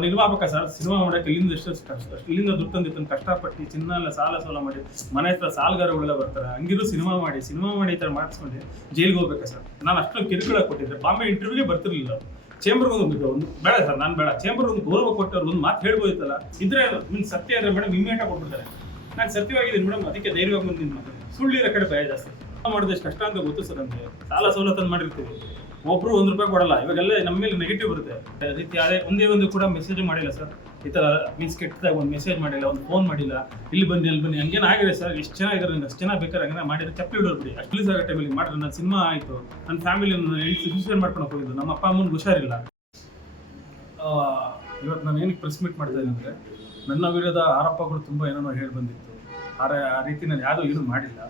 ನಿರ್ಮಾಪಕ sir, cinema ಮಾಡಕ್ಕೆ ಇಲ್ಲಿಂದ ಎಷ್ಟು ಕಷ್ಟ ಇಲ್ಲಿಂದ ದುಡ್ಡು ತಂದಿತ್ತು ಕಷ್ಟಪಟ್ಟು ಚಿನ್ನ ಎಲ್ಲ ಸಾಲ ಸಾಲ ಮಾಡಿ, ಮನೆ ಹತ್ರ ಸಾಲಗಾರಗಳೆಲ್ಲ ಬರ್ತಾರೆ. ಹಂಗಿರು ಸಿನಿಮಾ ಮಾಡಿ ಸಿನಿಮಾ ಮಾಡಿ ಈ ಥರ ಮಾಡಿಸ್ಕೊಂಡು ಜೈಲಿಗೆ ಹೋಗ್ಬೇಕಾ ಸರ್? ನಾನು ಅಷ್ಟೊಂದು ಕಿರುಕುಳ ಕೊಟ್ಟಿದ್ದೆ. ಬಾಂಬೆ ಇಂಟರ್ವ್ಯೂಗೆ ಬರ್ತಿರ್ಲಿಲ್ಲ ಚೇಂಬರ್ ಒಂದು ಒಂದು ಬೇಡ ಸರ್, ನಾನು ಬೇಡ. ಚೇಂಬರ್ ಒಂದು ಗೌರವ ಕೊಟ್ಟವ್ರು ಒಂದು ಮಾತು ಹೇಳ್ಬೋದಿತ್ತಲ್ಲ? ಇದ್ರೆ ನಿಮ್ಗೆ ಸತ್ಯ ಇದ್ರೆ ಮೇಡಮ್ ಇಮ್ಮಿಡಿಯೇಟ್ ಕೊಟ್ಬಿಡ್ತಾರೆ. ನಾನು ಸತ್ಯವಾಗಿದ್ದೀನಿ ಮೇಡಮ್, ಅದಕ್ಕೆ ಧೈರ್ಯವಾಗಿ ಬಂದು ನಿನ್ನ ಸುಳ್ಳಿರೋ ಕಡೆ ಭಯ ಜಾಸ್ತಿ. ಮಾಡಿದ್ರೆ ಎಷ್ಟು ಕಷ್ಟ ಅಂತ ಗೊತ್ತು ಸರ್ ನಮಗೆ. ಸಾಲ ಸೌಲತ್ತನ್ನು ಮಾಡಿರ್ತೀವಿ. ಒಬ್ರು ಒಂದು ರೂಪಾಯಿ ಕೊಡಲ್ಲ, ಇವಾಗೆಲ್ಲ ನಮ್ಮ ಮೇಲೆ ನೆಗೆಟಿವ್ ಬರುತ್ತೆ. ರೀತಿ ಯಾರೇ, ಒಂದೇ ಒಂದು ಕೂಡ ಮೆಸೇಜ್ ಮಾಡಿಲ್ಲ ಸರ್ ಈ ತರ ಮೀನ್ಸ್ ಕೆಟ್ಟದಾಗ ಒಂದು ಮೆಸೇಜ್ ಮಾಡಿಲ್ಲ, ಒಂದು ಫೋನ್ ಮಾಡಿಲ್ಲ, ಇಲ್ಲಿ ಬನ್ನಿ, ಅಲ್ಲಿ ಬನ್ನಿ, ಹಂಗೇನು ಆಗಿದೆ ಸರ್ ಎಷ್ಟು ಚೆನ್ನಾಗಿದ್ದಾರೆ ನಂಗೆ ಅಷ್ಟು ಜನ ಬೇಕಾದ್ರೆ ಹಂಗೆ ಮಾಡಿದ್ರೆ ಚಪ್ಪಲಿ ಬಿಡಿ. ಅಷ್ಟು ರಿಲೀಸ್ ಆಗೋ ಟೈಮಲ್ಲಿ ಮಾಡಿದ್ರೆ ನನ್ನ ಸಿನಿಮಾ ಆಯಿತು ನನ್ನ ಫ್ಯಾಮಿಲಿ ಸೂಸೈಡ್ ಮಾಡ್ಕೊಂಡು ಹೋಗಿದ್ದು, ನಮ್ಮ ಅಪ್ಪ ಅಮ್ಮನಿಗೆ ಹುಷಾರಿಲ್ಲ. ಇವತ್ತು ನಾನು ಏನಕ್ಕೆ ಪ್ರೆಸ್ ಮೀಟ್ ಮಾಡ್ತಾ ಇದ್ದೀನಿ ಅಂದರೆ, ನನ್ನ ವಿರೋಧ ಆರೋಪಗಳು ತುಂಬ ಏನೇನೋ ಹೇಳಿ ಬಂದಿತ್ತು. ಆ ರೀತಿ ನಾನು ಯಾವುದೂ ಏನು ಮಾಡಿಲ್ಲ.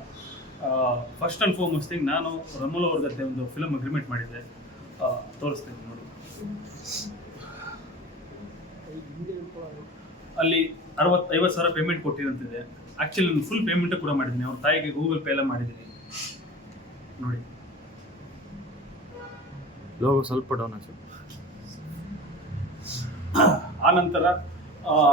ಫಸ್ಟ್ ಆ್ಯಂಡ್ ಫಾರ್ಮೋಸ್ಟ್ ಥಿಂಗ್ ನಾನು ರಮೋಲ್ ಅವ್ರ ಜೊತೆ ಒಂದು ಫಿಲಮ್ ಅಗ್ರಿಮೆಂಟ್ ಮಾಡಿದ್ದೆ ತೋರಿಸ್ತೀನಿ ನೋಡಿ. ಅಲ್ಲಿ ಅರವತ್ತು ಐವತ್ತು ಸಾವಿರ ಪೇಮೆಂಟ್ ಕೊಟ್ಟಿರಂತಿದೆ ಆ್ಯಕ್ಚುಲಿ ನಾನು ಫುಲ್ ಪೇಮೆಂಟ್ ಕೂಡ ಮಾಡಿದ್ದೀನಿ. ಅವ್ರ ತಾಯಿಗೆ ಗೂಗಲ್ ಪೇ ಎಲ್ಲ ಮಾಡಿದ್ದೀನಿ. ನೋಡಿ. ಲೋಗೋ ಸ್ವಲ್ಪ ಡೌನ್ ಆಯ್ತು ಆ ನಂತರ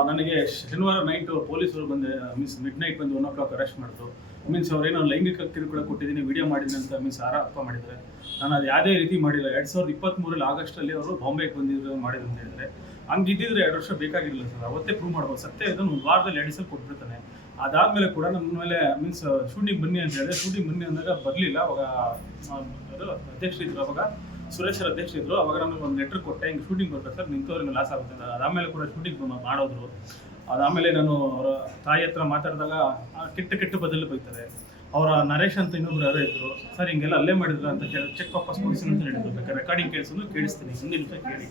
ನನಗೆ ಶನಿವಾರ ನೈಟ್ ಪೊಲೀಸರು ಬಂದು ಮೀನ್ಸ್ ಮಿಡ್ ನೈಟ್ ಬಂದು ಒನ್ ಓ ಕ್ಲಾಕ್ ಅರೆಸ್ಟ್ ಮಾಡಿದ್ರು ಮೀನ್ಸ್ ಅವ್ರೇನೋ ಲೈಂಗಿಕ ಕಿರುಕುಳ ಕೊಟ್ಟಿದ್ದೀನಿ ವಿಡಿಯೋ ಮಾಡಿದ್ದೀನಿ ಅಂತ ಮೀನ್ಸ್ ಆರೋಪ ಮಾಡಿದ್ದಾರೆ. ನಾನು ಅದು ಯಾವುದೇ ರೀತಿ ಮಾಡಿಲ್ಲ. ಎರಡು ಸಾವಿರದ ಇಪ್ಪತ್ತ್ಮೂರಲ್ಲಿ ಆಗಸ್ಟಲ್ಲಿ ಅವರು ಬಾಂಬೆಗೆ ಬಂದಿದ್ರು ಮಾಡಿದ್ರು ಅಂತ ಹೇಳಿದ್ರೆ, ಹಂಗಿದ್ದಿದ್ರೆ ಎರಡು ವರ್ಷ ಬೇಕಾಗಿರಲಿಲ್ಲ ಸರ್. ಅವತ್ತೇ ಪ್ರೂವ್ ಮಾಡ್ಬೋದು. ಸತ್ಯ ಇದನ್ನು ಒಂದು ವಾರದಲ್ಲಿ ಎರಡು ಸಲ ಕೊಟ್ಬಿಡ್ತಾನೆ. ಅದಾದಮೇಲೆ ಕೂಡ ನಮ್ಮ ಮೇಲೆ ಮೀನ್ಸ್ ಶೂಟಿಂಗ್ ಬನ್ನಿ ಅಂತ ಹೇಳಿದ್ರೆ ಶೂಟಿಂಗ್ ಬನ್ನಿ ಅಂದಾಗ ಬರಲಿಲ್ಲ. ಅವಾಗ ಅಧ್ಯಕ್ಷರಿದ್ರು ಅವಾಗ. ಸುರೇಶ್ ಅಧ್ಯಕ್ಷ ಇದ್ರು. ಅವಾಗ ನಾನು ಒಂದು ಲೆಟ್ರ್ ಕೊಟ್ಟೆ. ಹಿಂಗೆ ಶೂಟಿಂಗ್ ಬರುತ್ತೆ ಸರ್ ನಿಂತವ್ರಿಗೆ ಲಾಸ್ ಆಗುತ್ತೆ ಅದಾದಮೇಲೆ ಕೂಡ ಶೂಟಿಂಗ್ ಮಾಡೋದ್ರು. ಅದಾದಮೇಲೆ ನಾನು ಅವರ ತಾಯಿ ಹತ್ರ ಮಾತಾಡಿದಾಗ ಕೆಟ್ಟ ಕೆಟ್ಟ ಬದಲು ಬೈತಾರೆ. ಅವರ ನರೇಶ್ ಅಂತ ಇನ್ನೊಬ್ರು ಯಾರೋ ಇದ್ರು. ಸರ್ ಹಿಂಗೆಲ್ಲ ಅಲ್ಲೇ ಮಾಡಿದ್ರು ಅಂತ ಕೇಳಿ ಚೆಕ್ ವಾಪಸ್ ಕೊಡಿಸಿ ಅಂತ ಹೇಳಿದ್ರು. ಬೇಕಾದ್ರೆ ರೆಕಾರ್ಡಿಂಗ್ ಕೇಳಿಸೋದು ಕೇಳಿಸ್ತೀನಿ. ಹಿಂದಿನ ಕೇಳಿ.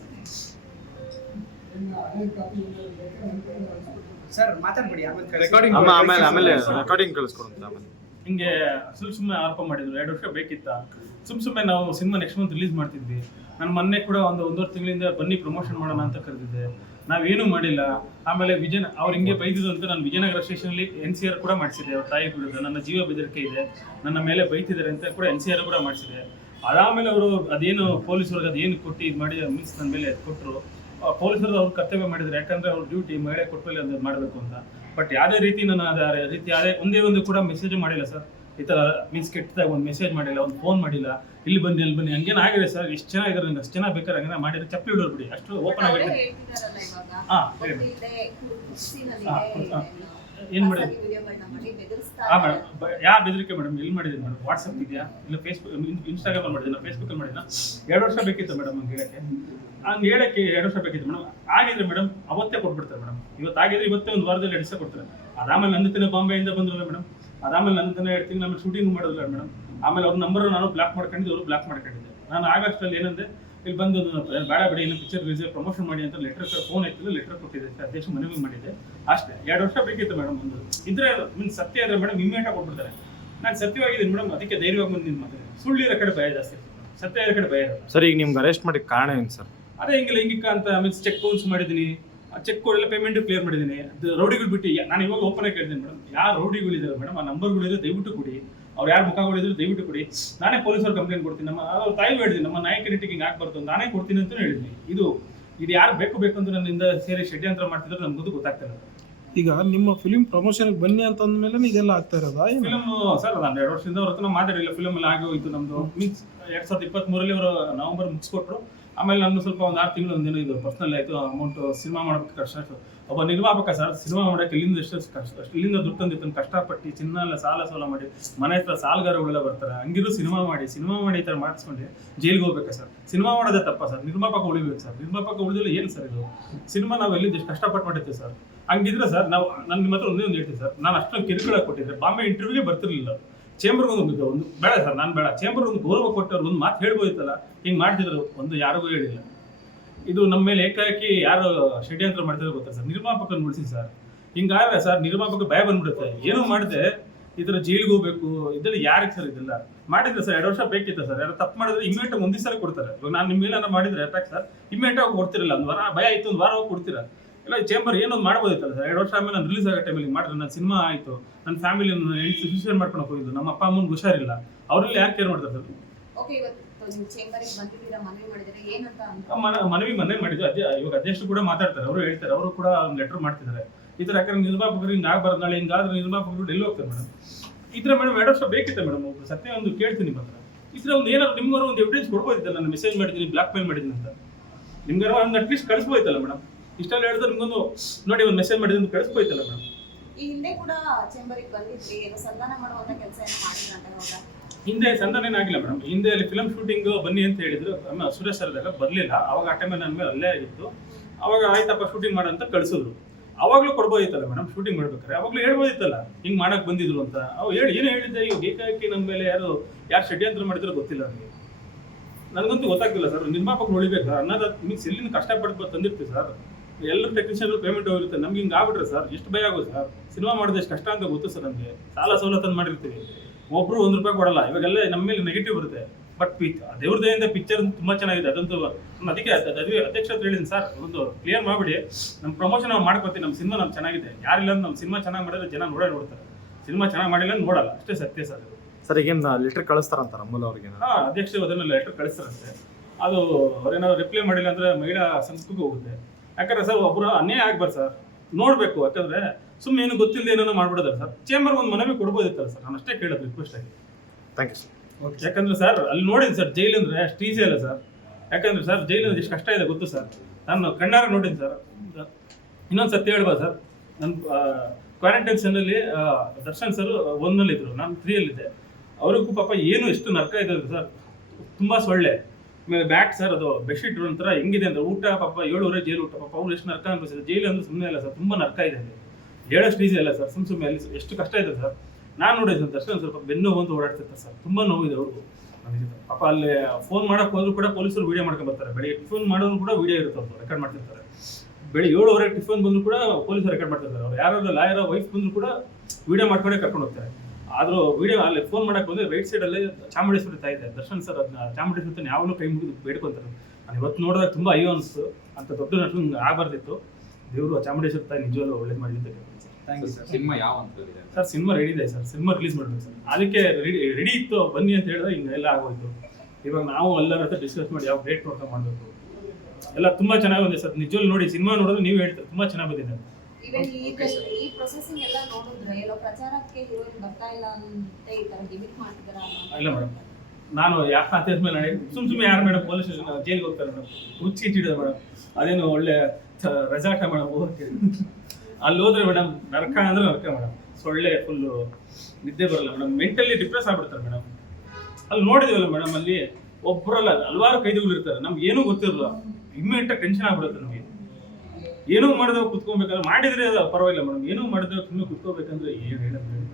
ಸರ್ ಮಾತಾಡ್ಬಿಡಿ. ಆಮೇಲೆ ರೆಕಾರ್ಡಿಂಗ್ ಆಮೇಲೆ ಆಮೇಲೆ ರೆಕಾರ್ಡಿಂಗ್ ಕಳಿಸ್ಕೊಡುತ್ತೆ ಆಮೇಲೆ. ಹಿಂಗೆ ಸುಮ್ ಸುಮ್ಮನೆ ಆರೋಪ ಮಾಡಿದ್ರು, ಎರಡು ವರ್ಷ ಬೇಕಿತ್ತ? ಸುಮ್ ಸುಮ್ಮನೆ ನಾವು ಸಿನಿಮಾ ನೆಕ್ಸ್ಟ್ ಮಂತ್ ರಿಲೀಸ್ ಮಾಡ್ತಿದ್ವಿ. ನಾನು ಮೊನ್ನೆ ಕೂಡ ಒಂದು ಒಂದೂವರೆ ತಿಂಗಳಿಂದ ಬನ್ನಿ ಪ್ರಮೋಷನ್ ಮಾಡೋಣ ಅಂತ ಕರೆದಿದ್ದೆ. ನಾವೇನು ಮಾಡಿಲ್ಲ. ಆಮೇಲೆ ವಿಜಯ ಅವ್ರು ಹಿಂಗೆ ಬೈದಿದ್ದು ಅಂತ ನಾನು ವಿಜಯನಗರ ಸ್ಟೇಷನಲ್ಲಿ ಎನ್ ಸಿ ಆರ್ ಕೂಡ ಮಾಡಿಸಿದೆ ಅವ್ರ ತಾಯಿ ವಿರುದ್ಧ ನನ್ನ ಜೀವ ಬೆದರಿಕೆ ಇದೆ. ನನ್ನ ಮೇಲೆ ಬೈತಿದ್ದಾರೆ ಅಂತ ಕೂಡ ಎನ್ ಸಿ ಆರ್ ಕೂಡ ಮಾಡಿಸಿದೆ. ಅದಾದಮೇಲೆ ಅವರು ಅದೇನು ಪೊಲೀಸರಿಗೆ ಅದೇನು ಕೊಟ್ಟು ಇದು ಮಾಡಿ ಮೀನ್ಸ್ ನನ್ನ ಮೇಲೆ ಕೊಟ್ಟರು ಪೊಲೀಸರು ಅವ್ರು ಕರ್ತವ್ಯ ಮಾಡಿದ್ರು. ಯಾಕಂದ್ರೆ ಅವ್ರ ಡ್ಯೂಟಿ ಮಹಿಳೆ ಕೊಟ್ಟ ಮೇಲೆ ಅದು ಮಾಡಬೇಕು ಅಂತ. ಬಟ್ ಯಾವುದೇ ರೀತಿ ನಾನು ಅದೇ ರೀತಿ ಯಾವುದೇ ಒಂದೇ ಒಂದು ಕೂಡ ಮೆಸೇಜ್ ಮಾಡಿಲ್ಲ ಸರ್. ಈ ಥರ ಮೀನ್ಸ್ ಕೆಟ್ಟದಾಗ ಒಂದು ಮೆಸೇಜ್ ಮಾಡಿಲ್ಲ ಒಂದು ಫೋನ್ ಮಾಡಿಲ್ಲ. ಇಲ್ಲಿ ಬನ್ನಿ ಅಲ್ಲಿ ಬನ್ನಿ ಹಂಗೇನು ಆಗಿದೆ ಸರ್? ಎಷ್ಟು ಚೆನ್ನಾಗಿದ್ರೆ ನಂಗೆ ಅಷ್ಟು ಚೆನ್ನಾಗಿ ಬೇಕಾದ್ರೆ ಹಂಗೆ ಮಾಡಿದ್ರೆ ಚಪ್ಪಲಿ ಹಿಡೋರ್ಬಿಡಿ ಅಷ್ಟು ಓಪನ್ ಆಗಿದೆ ಹಾ, ಹೇಳಿ ಮೇಡಮ್. ಹಾ. ಏನು ಏನ್. ಮೇಡಮ್ ಯಾವ ಬೆದರಿಕೆ ಮೇಡಮ್ ಎಲ್ಲಿ ಮಾಡಿದ್ದೀನಿ ಮೇಡಮ್? ವಾಟ್ಸಪ್ ಇದೆಯಾ? ಇಲ್ಲ ಫೇಸ್ಬುಕ್ ಇನ್ಸ್ಟಾಗ್ರಾಮಲ್ಲಿ ಮಾಡಿದ್ದೀನ ಫೇಸ್ಬುಕ್ಕಲ್ಲಿ ಮಾಡಿದ್ದೀನ ಎರಡು ವರ್ಷ ಬೇಕಿತ್ತು ಮೇಡಮ್ ಹಂಗೆ ಹೇಳಕ್ಕೆ. ಹಂಗೆ ಹೇಳಕ್ಕೆ ಎರಡು ವರ್ಷ ಬೇಕಿತ್ತು ಮೇಡಮ್. ಆಗಿದ್ರೆ ಮೇಡಮ್ ಅವತ್ತೇ ಕೊಟ್ಬಿಡ್ತಾರೆ ಮೇಡಮ್. ಇವತ್ತು ಆಗಿದ್ರೆ ಇವತ್ತೇ ಒಂದು ವಾರದಲ್ಲಿ ಎರಡು ದಿವಸ ಕೊಡ್ತಾರೆ. ಅದಾಮೇಲೆ ನನ್ನ ತಿನ್ನ ಬಾಂಬೆಯಿಂದ ಬಂದ್ರಲ್ಲ ಮೇಡಮ್. ಅದಾಮೇಲೆ ನನ್ನ ಹೇಳ್ತೀನಿ ನಮಗೆ ಶೂಟಿಂಗ್ ಮಾಡೋದಿಲ್ಲ ಮೇಡಮ್. ಆಮೇಲೆ ಅವ್ರ ನಂಬರ್ ನಾನು ಬ್ಲಾಕ್ ಮಾಡ್ಕೊಂಡಿದ್ದು ಅವರು ಬ್ಲಾಕ್ ಮಾಡ್ಕೊಂಡಿದ್ದೆ ನಾನು ಆಗಷ್ಟಲ್ಲಿ ಏನಂದೆ ಇಲ್ಲಿ ಬಂದು ಬೇಡ ಬಿಡಿ ಇನ್ನು ಪಿಕ್ಚರ್ ರಿಲೀಸ್ ಪ್ರಮೋಷನ್ ಮಾಡಿ ಅಂತ ಲೆಟರ್ ಫೋನ್ ಎತ್ತಿದ್ದು ಲೆಟರ್ ಕೊಟ್ಟಿದ್ದೆ ಅಧ್ಯಕ್ಷ ಮನವಿ ಮಾಡಿದೆ ಅಷ್ಟೇ ಎರಡು ವರ್ಷ ಬೇಕಿತ್ತು ಮೇಡಮ್ ಒಂದು. ಇದ್ರೆ ಮೀನ್ ಸತ್ಯ ಆದ್ರೆ ಮೇಡಮ್ ಇಮ್ಮಿಡಿಯೇಟ್ ಕೊಟ್ಬಿಡ್ತಾರೆ. ನಾನು ಸತ್ಯವಾಗಿದ್ದೀನಿ ಮೇಡಮ್ ಅದಕ್ಕೆ ಧೈರ್ಯವಾಗಿ ನಿಮ್ಮ ಮಾತಾಡಿ. ಸುಳ್ಳಿರೋ ಕಡೆ ಭಯ ಜಾಸ್ತಿ ಸತ್ಯ ಇರೋ ಕಡೆ ಭಯ ಇರಲ್ಲ. ಸರ್ ಈಗ ನಿಮ್ಗೆ ಅರೆಸ್ಟ್ ಮಾಡಿ ಕಾರಣ ಏನು ಸರ್? ಅದೇ ಹಿಂಗೆ ಲೈಂಗಿಕ ಅಂತ ಮೀನ್ಸ್ ಚೆಕ್ ಬೌನ್ಸ್ ಮಾಡಿದ್ದೀನಿ. ಆ ಚೆಕ್ ಎಲ್ಲ ಪೇಮೆಂಟ್ ಕ್ಲಿಯರ್ ಮಾಡಿದ್ದೀನಿ. ಅದು ರೌಡಿಗಳು ಬಿಟ್ಟು ನಾನು ಇವಾಗ ಓಪನ್ ಆಗಿ ಕೇಳಿದ್ದೀನಿ ಮೇಡಮ್ ಯಾರು ರೌಡಿಗಳಿದ್ದಾರೆ ಮೇಡಮ್ ಆ ನಂಬರ್ಗಳಿದ್ರೆ ದಯವಿಟ್ಟು ಕೊಡಿ. ಅವ್ರು ಯಾರು ಮುಖಗಳಿದ್ರು ದಯವಿಟ್ಟು ಕೊಡಿ. ನಾನೇ ಪೊಲೀಸರು ಕಂಪ್ಲೇಂಟ್ ಕೊಡ್ತೀನಿ. ನಮ್ಮ ಅವ್ರ ತಾಯಿ ಹೇಳಿದ್ವಿ ನಮ್ಮ ನಾಯಕ ರೀತಿಗೆ ಹಿಂಗೆ ಆಗ್ಬಾರ್ದು ನಾನೇ ಕೊಡ್ತೀನಿ ಅಂತ ಹೇಳಿದ್ವಿ ಇದು ಇದು ಯಾರು ಬೇಕು ಬೇಕು ಅಂತ ನನ್ನಿಂದ ಸೇರಿ ಷಡ್ಯಂತ್ರ ಮಾಡ್ತಿದ್ರು ನಮ್ಗೆ ಗೊತ್ತಾಗ್ತಿಲ್ಲ ಈಗ ನಿಮ್ಮ ಫಿಲಿಂ ಪ್ರಮೋಷನ್ ಬನ್ನಿ ಅಂತ ಅಂದ್ಮೇಲೆ ಇದೆಲ್ಲ ಆಗ್ತಾ ಇರೋದಾ? ಫಿಲಮ್ ಸರ್ ನಾನು ಎರಡು ವರ್ಷದಿಂದ ಅವ್ರ ಹತ್ರ ಮಾತಾಡಿಲ್ಲ ಫಿಲಮ್ ಎಲ್ಲ ಆಗಿ ಹೋಯ್ತು ನಮ್ದು. ಮೀನ್ಸ್ ಎರಡ್ ಸಾವಿರದ ಇಪ್ಪತ್ತ್ ಮೂರಲ್ಲಿ ಅವರು ನವೆಂಬರ್ ಮುಗಿಸ್ಕೊಟ್ರು. ಆಮೇಲೆ ನಾನು ಸ್ವಲ್ಪ ಒಂದು ಆರು ತಿಂಗಳು ಒಂದಿನ ಇದು ಪರ್ಸನಲ್ ಆಯ್ತು. ಅಮೌಂಟ್ ಸಿನಿಮಾ ಮಾಡ್ಬೇಕು ಕಷ್ಟ ಆಯ್ತು. ಒಬ್ಬ ನಿರ್ಮಾಪಕ ಸರ್, ಸಿನಿಮಾ ಮಾಡಕ್ಕೆ ಇಲ್ಲಿಂದ ಎಷ್ಟು ಕಷ್ಟ, ಇಲ್ಲಿಂದ ದುಡ್ಡು ತಂದಿತ್ತು ಕಷ್ಟಪಟ್ಟು ಚಿನ್ನ ಎಲ್ಲ ಸಾಲ ಸಾಲ ಮಾಡಿ, ಮನೆ ಹತ್ರ ಸಾಲಗಾರಗಳೆಲ್ಲ ಬರ್ತಾರೆ ಹಂಗಿರು ಸಿನಿಮಾ ಮಾಡಿ ಸಿನಿಮಾ ಮಾಡಿ ಈ ಥರ ಮಾಡಿಸ್ಕೊಂಡು ಜೈಲಿಗೆ ಹೋಗ್ಬೇಕಾ ಸರ್? ಸಿನಿಮಾ ಮಾಡೋದೇ ತಪ್ಪ ಸರ್? ನಿರ್ಮಾಪಕ ಉಳಿಬೇಕು ಸರ್. ನಿರ್ಮಾಪಕ ಉಳಿದಿಲ್ಲ ಏನು ಸರ್ ಇದು? ಸಿನಿಮಾ ನಾವು ಎಲ್ಲಿ ಕಷ್ಟಪಟ್ಟು ಮಾಡಿರ್ತೀವಿ ಸರ್? ಹಂಗಿದ್ರೆ ಸರ್, ನಾವು, ನಾನು ನಿಮ್ಮ ಹತ್ರ ಒಂದೇ ಒಂದು ಹೇಳ್ತೀನಿ ಸರ್, ನಾನು ಅಷ್ಟೊಂದು ಕಿರುಕುಳ ಕೊಟ್ಟಿದ್ದೆ ಬಾಂಬೆ ಇಂಟರ್ವ್ಯೂಗೆ ಬರ್ತಿರ್ಲಿಲ್ಲ. ಚೇಂಬರ್ ಒಂದು ಒಂದು ಬೇಡ ಸರ್, ನಾನು ಬೇಡ. ಚೇಂಬರ್ ಒಂದು ಗೌರವ ಕೊಟ್ಟವ್ರು, ಒಂದು ಮಾತು ಹೇಳ್ಬೋದಿತ್ತಲ್ಲ, ಹಿಂಗೆ ಮಾಡ್ತಿದ್ರು, ಒಂದು ಯಾರಿಗೂ ಹೇಳಿಲ್ಲ. ಇದು ನಮ್ಮ ಮೇಲೆ ಏಕಾಏಕಿ ಯಾರು ಷಡ್ಯಂತ್ರ ಮಾಡ್ತಾರೆ ಗೊತ್ತಾ ಸರ್? ನಿರ್ಮಾಪಕನ ಉಳಿಸಿ ಸರ್. ಹಿಂಗಾದ್ರೆ ಸರ್, ನಿರ್ಮಾಪಕ ಭಯ ಬಂದ್ಬಿಡುತ್ತೆ. ಏನೂ ಮಾಡಿದೆ, ಈ ಥರ ಜೈಲಿಗೆ ಹೋಗ್ಬೇಕು ಇದೆಲ್ಲ ಯಾರಿಗೆ ಸರ್ ಇದೆಲ್ಲ? ಮಾಡಿದ್ರೆ ಸರ್, ಎರಡು ವರ್ಷ ಬೇಕಿತ್ತು ಸರ್? ಯಾರು ತಪ್ಪು ಮಾಡಿದ್ರೆ ಇಮ್ಮಿಡಿಯೇಟ್ ಒಂದೇ ಸಲ ಕೊಡ್ತಾರೆ. ಇವಾಗ ನಾನು ನಿಮ್ಮ ಮೇಲೆ ಮಾಡಿದ್ರೆ ಅಟ್ಯಾಕ್ ಸರ್? ಇಮ್ಮಿಡಿಯೇಟ್ ಆಗಿ ಕೊಡ್ತಿರಲ್ಲ ಒಂದು ವಾರ, ಭಯ ಆಯ್ತು, ಒಂದು ವಾರ ಹೋಗಿ ಕೊಡ್ತೀರಾ? ಇಲ್ಲ ಚೇಂಬರ್ ಏನೊಂದು ಮಾಡ್ಬೋದಿತ್ತಲ್ಲ ಸರ್? ಎರಡು ವರ್ಷ ಆಮೇಲೆ ನಾನು ರಿಲೀಸ್ ಆಗೋ ಟೈಮಲ್ಲಿ ಮಾಡಿದ್ರೆ ನನ್ನ ಸಿನಿಮಾ ಆಯಿತು, ನನ್ನ ಫ್ಯಾಮಿಲಿ ಸೂಸೈಡ್ ಮಾಡ್ಕೊಂಡು ಹೋಗಿದ್ದು, ನಮ್ಮ ಅಪ್ಪ, ಅಮ್ಮನಿಗೆ ಹುಷಾರಿಲ್ಲ. ಅವರಲ್ಲಿ ಯಾರು ಕೇರ್ ಮಾಡ್ತಾರೆ ಸರ್? ಓಕೆ ನೀವು ಚೇಂಬರಿಗೆ ಬಂದಿದ್ದೀರಾ ಮನವಿ ಮಾಡಿದ್ರೆ ಏನಂತ ಅಂತ? ಮನ- ಮನವಿ ಮನೆ ಮಾಡಿದ್ದು. ಅದೇ ಇವಾಗ ಅಧ್ಯಕ್ಷರು ಕೂಡ ಮಾತಾಡ್ತಾರೆ. ಅವರು ಹೇಳ್ತಾರೆ. ಅವರು ಕೂಡ ಒಂದು ಲೆಟರ್ ಮಾಡ್ತಿದ್ದಾರೆ. ಈ ತರ ಯಾಕಂದ್ರೆ ನಿರ್ಮಾಪಕರು ಹಿಂಗೆ ಆಗ್ಬಾರ್ದು ನಾಳೆ ಹಿಂಗಾದ್ರೆ ನಿರ್ಮಾಪಕರು ಎಲ್ಲಿ ಹೋಗ್ತಾರೆ ಮೇಡಮ್ ಈ ತರ ಮೇಡಮ್ ಎರಡು ವರ್ಷ ಬೇಕಿತ್ತು ಮೇಡಮ್ ಒಬ್ರು ಸತ್ಯ ಒಂದು ಕೇಳ್ತೀನಿ ನಿಮ್ಮ ಹತ್ರ ಈ ಒಂದು ಏನಾದ್ರು ನಿಮ್ಗಾರು ಒಂದು ಎವಿಡೆನ್ಸ್ ಕೊಡ್ಬೋದಿತ್ತಲ್ಲ? ನಾನು ಮೆಸೇಜ್ ಮಾಡಿದ್ದೀನಿ ಬ್ಲಾಕ್ ಮೇಲ್ ಮಾಡಿದ್ದೀನಿ ಅಂತ. ನಿಮ್ಗಾರು ಒಂದು ಅಟ್ಲೀಸ್ಟ್ ಕಳಿಸ್ಬೋಯ್ತಲ್ಲ ಮೇಡಮ್ ಇಷ್ಟೆಲ್ಲ ಹೇಳಿದ್ರೆ ನಿಮ್ಗೊಂದು ನೋಡಿ ಒಂದು ಮೆಸೇಜ್ ಮಾಡಿದ್ರೆ ಒಂದು ಕಳಿಸ್ಬೋಯ್ತಲ್ಲ ಮೇಡಮ್ ಈ ಹಿಂದೆ ಕೂಡ ಚೇಂಬರಿಗೆ ಬಂದಿದ್ರಿ. ಏನೋ ಸಂಧಾನ ಮಾಡುವಂತ ಕೆಲಸ ಏನೋ ಮಾಡಿದ್ರಂತ ಹೌದಾ ಹಿಂದೆ ಸಂಧಾನ ಏನಾಗಿಲ್ಲ ಮೇಡಮ್ ಹಿಂದೆ ಅಲ್ಲಿ ಫಿಲಮ್ ಶೂಟಿಂಗ್ ಬನ್ನಿ ಅಂತ ಹೇಳಿದ್ರು. ಸುರೇಶ್ ಸರ್ದಾಗ ಬರಲಿಲ್ಲ. ಅವಾಗ ಆ ಟೈಮಲ್ಲಿ ನನ್ನ ಮೇಲೆ ಅಲ್ಲೇ ಇತ್ತು. ಅವಾಗ ಆಯ್ತಪ್ಪ ಶೂಟಿಂಗ್ ಮಾಡಂತ ಕಳಿಸಿದ್ರು. ಅವಾಗಲೂ ಕೊಡ್ಬೋದಿತ್ತಲ್ಲ ಮೇಡಮ್ ಶೂಟಿಂಗ್ ಮಾಡ್ಬೇಕಾದ್ರೆ? ಅವಾಗಲೂ ಹೇಳ್ಬೋದಿತ್ತಲ್ಲ, ಹಿಂಗ್ ಮಾಡಕ್ ಬಂದಿದ್ರು ಅಂತ. ಅವ್ರು ಹೇಳಿ, ಏನು ಹೇಳಿದ್ದೆ? ಇವಾಗ ಏಕಾಏಕಿ ನಮ್ಮ ಮೇಲೆ ಯಾರು ಯಾರು ಷಡ್ಯಂತ್ರ ಮಾಡಿದ್ರು ಗೊತ್ತಿಲ್ಲ ನನಗೆ. ನನಗಂತೂ ಗೊತ್ತಾಗ್ತಿಲ್ಲ ಸರ್ ನಿರ್ಮಾಪಕರು ಉಳಿಬೇಕು? ಅನ್ನೋದು ನಿಮಗೆ ಎಲ್ಲಿಂದ ಕಷ್ಟಪಟ್ಟು ತಂದಿರ್ತೀವಿ ಸರ್ ಎಲ್ಲರೂ ಟೆಕ್ನಿಷಿಯನ್ ಪೇಮೆಂಟ್ ಹೋಗಿರುತ್ತೆ. ನಮ್ಗೆ ಹಿಂಗೆ ಆಗ್ಬಿಟ್ರೆ ಸರ್ ಎಷ್ಟು ಭಯ ಆಗೋದು ಸರ್ ಸಿನಿಮಾ ಮಾಡೋದು ಎಷ್ಟು ಕಷ್ಟ ಅಂತ ಗೊತ್ತು ಸರ್ ನಮಗೆ ಸಾಲ ಸವಲತ್ತನ್ನು ಮಾಡಿರ್ತೀವಿ. ಒಬ್ರು ಒಂದು ರೂಪಾಯಿ ಕೊಡಲ್ಲ ಇವಾಗೆಲ್ಲ ನಮ್ಮ ಮೇಲೆ ನೆಗೆಟಿವ್ ಬರುತ್ತೆ. ಬಟ್ ದೇವ್ರ ದಯಿಂದ ಪಿಕ್ಚರ್ ತುಂಬಾ ಚೆನ್ನಾಗಿದೆ ಅದಂತೂ ನಾನು ಅದಕ್ಕೆ ಅದ್- ಅದ್- ಅದ್- ಅಧ್ಯಕ್ಷ ಹತ್ರ ಹೇಳಿದ್ದೀನಿ ಸರ್ ಒಂದು ಕ್ಲಿಯರ್ ಮಾಡ್ಬಿಡಿ. ನಮ್ಮ ಪ್ರಮೋಷನ್ ನಾವು ಮಾಡ್ಕೊತೀವಿ ನಮ್ಮ ಸಿನಿಮಾ ನಮ್ಗೆ ಚೆನ್ನಾಗಿದೆ. ಯಾರಿಲ್ಲ ನಮ್ಮ ಸಿನಿಮಾ ಚೆನ್ನಾಗಿ ಮಾಡಿದ್ರೆ ಜನ ನೋಡೇ ನೋಡ್ತಾರೆ. ಸಿನಿಮಾ ಚೆನ್ನಾಗಿ ಮಾಡಿಲ್ಲ ಅಂದ್ರೆ ನೋಡಲ್ಲ ಅಷ್ಟೇ ಸತ್ಯ ಸರ್ ಸರ್ ಈಗೇನು ಲೆಟರ್ ಕಳಿಸ್ತಾರಂತ ಅಮೂಲ್ ಅವ್ರಿಗೆ? ಹಾ ಅಧ್ಯಕ್ಷ ಅದನ್ನ ಲೆಟರ್ ಕಳಿಸ್ತಾರಂತೆ. ಅದು ಅವ್ರೇನಾದ್ರು ರಿಪ್ಲೈ ಮಾಡಿಲ್ಲ ಅಂದ್ರೆ ಮಹಿಳಾ ಸಂಸ್ಥೆಗೂ ಹೋಗುತ್ತೆ. ಯಾಕಂದ್ರೆ ಸರ್ ಒಬ್ರು ಅನ್ಯಾಯ ಆಗ್ಬಾರ್ದು ಸರ್. ನೋಡ್ಬೇಕು ಯಾಕಂದ್ರೆ ಸುಮ್ಮನೆ ಏನು ಗೊತ್ತಿಲ್ಲದೆ ಏನೋ ಮಾಡ್ಬಿಡೋದಲ್ಲ ಸರ್. ಚೇಂಬರ್ ಒಂದು ಮನವಿ ಕೊಡ್ಬೋದಿತ್ತಲ್ಲ ಸರ್. ನಾನು ಅಷ್ಟೇ ಕೇಳೋದು ರಿಕ್ವೆಸ್ಟ್ ಆಗಿ ಥ್ಯಾಂಕ್ ಯು ಸರ್ ಯಾಕಂದ್ರೆ ಸರ್ ಅಲ್ಲಿ ನೋಡಿದ್ವಿ ಸರ್ ಜೈಲ್ ಅಂದ್ರೆ ಅಷ್ಟು ಈಸಿ ಅಲ್ಲ ಸರ್. ಯಾಕಂದ್ರೆ ಸರ್ ಜೈಲು ಅಂದ್ರೆ ಎಷ್ಟು ಕಷ್ಟ ಇದೆ ಗೊತ್ತು ಸರ್. ನಾನು ಕಣ್ಣಾರ ನೋಡಿದ್ದೀನಿ ಸರ್. ಇನ್ನೊಂದು ಸತ್ಯ ಹೇಳ್ಬೋದು ಸರ್. ನನ್ನ ಕ್ವಾರಂಟೈನ್ ಸೆನ್ನಲ್ಲಿ ದರ್ಶನ್ ಸರ್ ಒಂದಲ್ಲಿ ಇದ್ರು ನಾನು ತ್ರೀಯಲ್ಲಿದ್ದೆ ಅವ್ರಿಗೂ ಪಾಪ ಏನು ಎಷ್ಟು ನರ್ಕ ಇದೆ ಸರ್ ತುಂಬ ಸೊಳ್ಳೆ. ಆಮೇಲೆ ಬ್ಯಾಟ್ ಸರ್ ಅದು ಬೆಡ್ಶೀಟ್ ಒಂಥರ ಹೆಂಗಿದೆ ಅಂದ್ರೆ ಊಟ ಪಾಪ ಏಳುವರೆ ಜೈಲು ಊಟ ಪಾಪ ಅವ್ರು ಎಷ್ಟು ನರ್ಕ ಅನ್ಬೋದು ಜೈಲು ಅಂದ್ರೆ ಸುಮ್ಮನೆ ಅಲ್ಲ ಸರ್ ತುಂಬ ನರ್ಕ ಇದೆ ಅಲ್ಲಿ. ಹೇಳೋಷ್ಟು ಈಸಿ ಅಲ್ಲ ಸರ್ ಸುಮ್ ಸುಮ್ಮನೆ ಅಲ್ಲಿ ಎಷ್ಟು ಕಷ್ಟ ಇದೆ ಸರ್ ನಾನು ನೋಡಿದ ದರ್ಶನ ಸ್ವಲ್ಪ ಬೆನ್ನು ಬಂದು ಓಡಾಡ್ತಿರ್ತಾರೆ ಸರ್ ತುಂಬ ನೋವಿದೆ ಅವ್ರಿಗೂ. ಪಾಪ ಅಲ್ಲಿ ಫೋನ್ ಮಾಡಕ್ಕೆ ಹೋದ್ರು ಕೂಡ ಪೊಲೀಸರು ವಿಡಿಯೋ ಮಾಡ್ಕೊಂಡು ಬರ್ತಾರೆ. ಬೆಳಿಗ್ಗೆ ಟಿಫನ್ ಮಾಡೋರು ಕೂಡ ವಿಡಿಯೋ ಇರುತ್ತೆ ಅವ್ರು ರೆಕಾರ್ಡ್ ಮಾಡ್ತಿರ್ತಾರೆ. ಬೆಳಿಗ್ಗೆ ಏಳುವರೆ ಟಿಫನ್ ಬಂದ್ರು ಕೂಡ ಪೊಲೀಸರು ರೆಕಾರ್ಡ್ ಮಾಡ್ತಿರ್ತಾರೆ. ಅವ್ರು ಯಾರಾದ್ರೂ ಲಾಯರ್ ವೈಫ್ ಬಂದ್ರು ಕೂಡ ವಿಡಿಯೋ ಮಾಡ್ಕೊಂಡೇ ಕರ್ಕೊಂಡು ಹೋಗ್ತಾರೆ. ಆದರೂ ವಿಡಿಯೋ ಅಲ್ಲಿ ಫೋನ್ ಮಾಡಕ್ಕೆ ಬಂದ್ರೆ ರೈಟ್ ಸೈಡಲ್ಲಿ ಚಾಮುಂಡೇಶ್ವರಿ ತಾಯಿ ಇದೆ ದರ್ಶನ್ ಸರ್ ಅದನ್ನ ಚಾಮುಂಡೇಶ್ವರ ತಾಯಿ ಯಾವಾಗಲೂ ಕೈ ಮುಗಿದು ಬೇಡ್ಕೊಂತಾರೆ. ನಾನು ಇವತ್ತು ನೋಡಿದಾಗ ತುಂಬ ಅಯ್ಯೋ ಅನಿಸ್ತು. ಅಂತ ದೊಡ್ಡ ನಟನ ಆಗಬಾರ್ದಿತ್ತು. ದೇವರು ಚಾಮುಂಡೇಶ್ವರ ತಾಯಿ ನಿಜವಾಗ್ಲೂ ಒಳ್ಳೇದು ಮಾಡಿ ಅಂತ ಕೇಳ್ತೀನಿ sir. Thank you sir cinema ಯಾವ ಹಂತದಲ್ಲಿದೆ ಸರ್ ಸಿನಿಮಾ ರೆಡಿ ಇದೆ ಸರ್. ಸಿನಿಮಾ ರಿಲೀಸ್ ಮಾಡ್ಬೇಕು ಸರ್. ಅದಕ್ಕೆ ರೆಡಿ ರೆಡಿ ಇತ್ತು ಬನ್ನಿ ಅಂತ ಹೇಳಿದ್ರೆ ಹಿಂಗೆ ಎಲ್ಲ ಆಗೋಯ್ತು. ಇವಾಗ ನಾವು ಎಲ್ಲರ ಹತ್ರ ಡಿಸ್ಕಸ್ ಮಾಡಿ ಯಾವ ಡೇಟ್ ನೋಡ್ಕೊಂಡು ಮಾಡಬೇಕು. ಎಲ್ಲ ತುಂಬಾ ಚೆನ್ನಾಗಿ ಬಂದಿದೆ ಸರ್. ನಿಜವಾಗ್ಲೂ ನೋಡಿ ಸಿನಿಮಾ ನೋಡಿದ್ರೆ ನೀವು ಹೇಳ್ತೀರಿ. ತುಂಬಾ ಚೆನ್ನಾಗಿ ಬಂದಿದೆ. ಈವನ್ ಈ ಈ ಪ್ರೊಸೆಸಿಂಗ್ ಎಲ್ಲ ನೋಡಿದ್ರೆ ಎಲ್ಲೋ ಪ್ರಚಾರಕ್ಕೆ ಹೀರೋಯಿನ್ ಬರ್ತಾ ಇಲ್ಲ ಅಂತ ಈ ತರ ಗಿಮಿಕ್ ಮಾಡ್ತಿದಾರ? ಇಲ್ಲ ಮೇಡಮ್ ನಾನು ಯಾಕೆ ಅಂತ ಮೇಲೆ ಸುಮ್ ಸುಮ್ಮನೆ ಯಾರು ಮೇಡಮ್ ಪೊಲೀಸ್ ಸ್ಟೇಷನ್ ಜೈಲಿಗೆ ಹೋಗ್ತಾರೆ ಮೇಡಮ್ ಹುಚ್ಚಿ ಇಟ್ಟಿದೆ ಮೇಡಮ್ ಅದೇನು ಒಳ್ಳೆ ರೆಸಾರ್ಟ ಮೇಡಮ್ ಹೋಗಕ್ಕೆ. ಅಲ್ಲಿ ಹೋದ್ರೆ ಮೇಡಮ್ ನರಕ ಅಂದ್ರೆ ನರಕ ಮೇಡಮ್ ಸೊಳ್ಳೆ ಫುಲ್ಲು ನಿದ್ದೆ ಬರಲ್ಲ ಮೇಡಮ್ ಮೆಂಟಲಿ ಡಿಪ್ರೆಸ್ ಆಗ್ಬಿಡ್ತಾರೆ ಮೇಡಮ್ ಅಲ್ಲಿ ನೋಡಿದೀವಲ್ಲ ಮೇಡಮ್ ಅಲ್ಲಿ ಒಬ್ಬರಲ್ಲ ಹಲವಾರು ಕೈದಿಗಳು ಇರ್ತಾರೆ. ನಮ್ಗೆ ಏನೂ ಗೊತ್ತಿರಲ್ಲ. ಇಮ್ಮಿಡಿಯೇಟ್ ಟೆನ್ಷನ್ ಆಗ್ಬಿಡುತ್ತೆ ನಮಗೆ. ಏನೂ ಮಾಡಿದ್ರೆ ಕುತ್ಕೊಬೇಕಂದ್ರೆ ಮಾಡಿದ್ರೆ ಪರವಾಗಿಲ್ಲ ಮೇಡಮ್ ಏನೂ ಮಾಡಿದ್ರೆ ಸುಮ್ಮನೆ ಕುತ್ಕೋಬೇಕಂದ್ರೆ ಏನು ಹೇಳೋದು